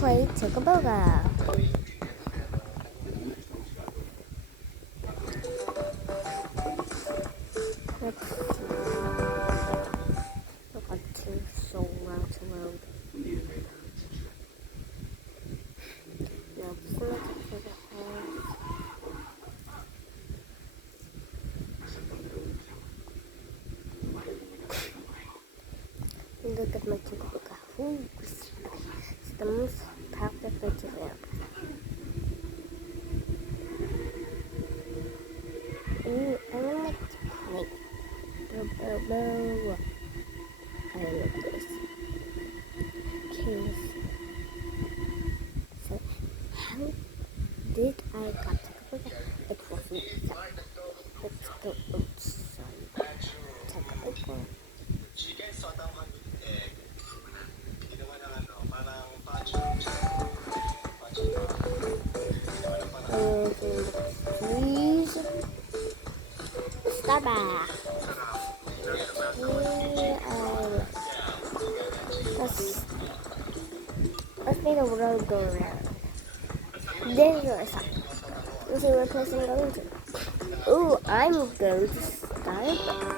play Tickaboga. Let's see. Look like two so long to load. Nope, so let's look for the house. Look at my Tickaboga. Ooh, it's the most popular picture ever. Ooh, I would like to play Bobo. I love this. Okay, so how did I got Tickaboga? It wasn't that. Let's go outside. Tickaboga. Please. Starbucks. Let's make the road go around. This is something. Let's see what place I'm going to. Ooh, I'm going to Starbucks.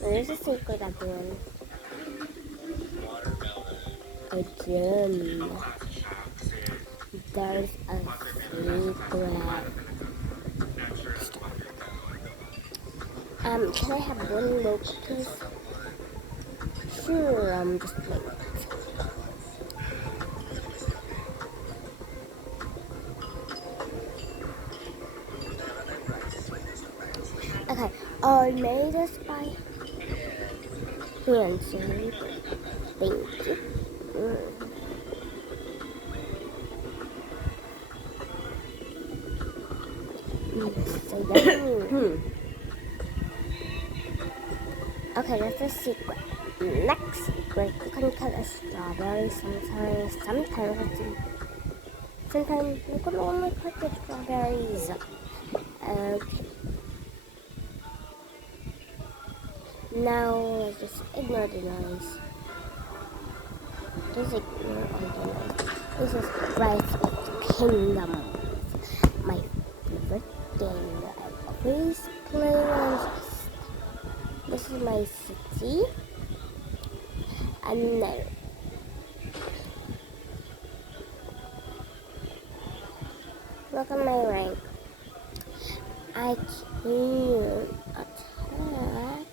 There's a secret at the end. Again. There's a secret. Can I have one milk, please? Sure, just wait. Okay, I made this by hand, so thank you. Okay, that's a secret. Next secret, you can cut a strawberry sometimes you can only cut the strawberries. Okay. Now let's just ignore the noise. Just ignore all the noise. This is Rise of the Kingdom. My favorite game that I always play on. This is my city. And then look at my rank. I can attack.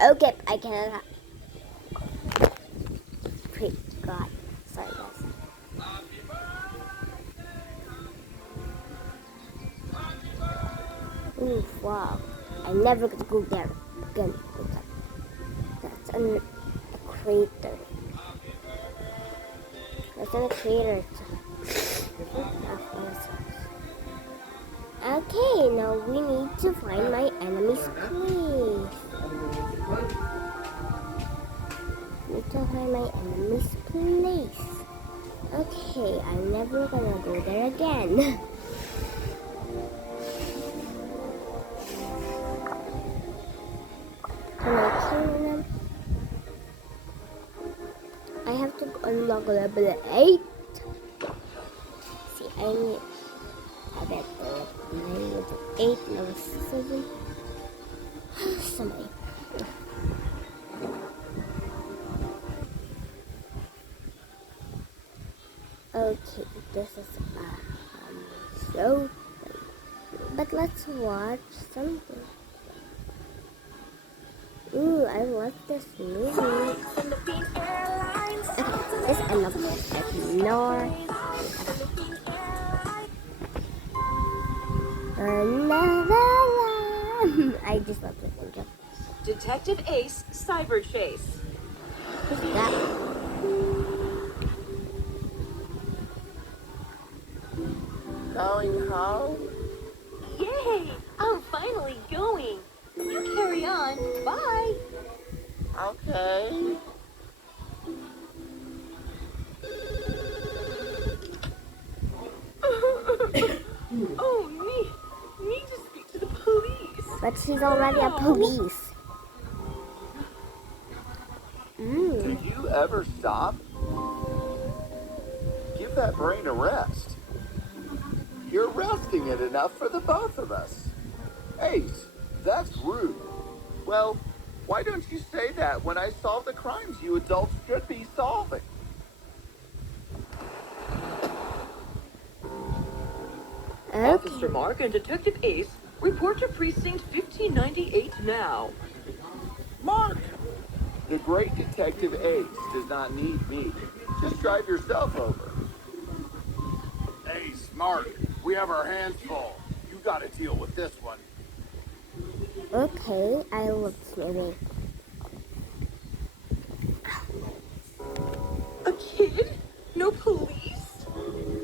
Okay, I can attack. Great God. Sorry guys. Ooh, wow. I never get to go there again. That's a crater. That's in a crater. Okay, now we need to find my enemy's place. Need to find my enemy's place. Okay, I'm never gonna go there again. Can I kill them? I have to unlock level 8. See, I bet level 8, level 7. Somebody. Okay, this is so. But let's watch something. Ooh, I love this movie. Okay, this I love this. Ignore. I just love this intro. Detective Ace Cyber Chase. Who's that? going home? Yay! I'm finally going. You carry on. Bye. Okay. Oh, need to speak to the police. But she's already a police. Can you ever stop? Give that brain a rest. You're resting it enough for the both of us. Ace, that's rude. Well, why don't you say that when I solve the crimes you adults should be solving? Okay. Officer Mark and Detective Ace report to Precinct 1598 now. Mark! The great Detective Ace does not need me. Just drive yourself over. Ace, Mark, we have our hands full. You gotta deal with this one. Okay, I love moving. A kid? No police?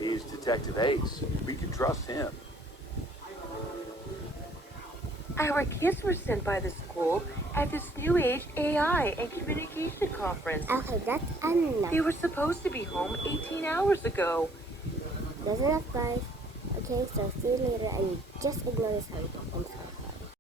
He's Detective Ace. We can trust him. Our kids were sent by the school at this New Age AI and Communication Conference. Okay, that's enough. They were supposed to be home 18 hours ago. That's enough, guys. Okay, so see you later, and just ignore this. I'm sorry.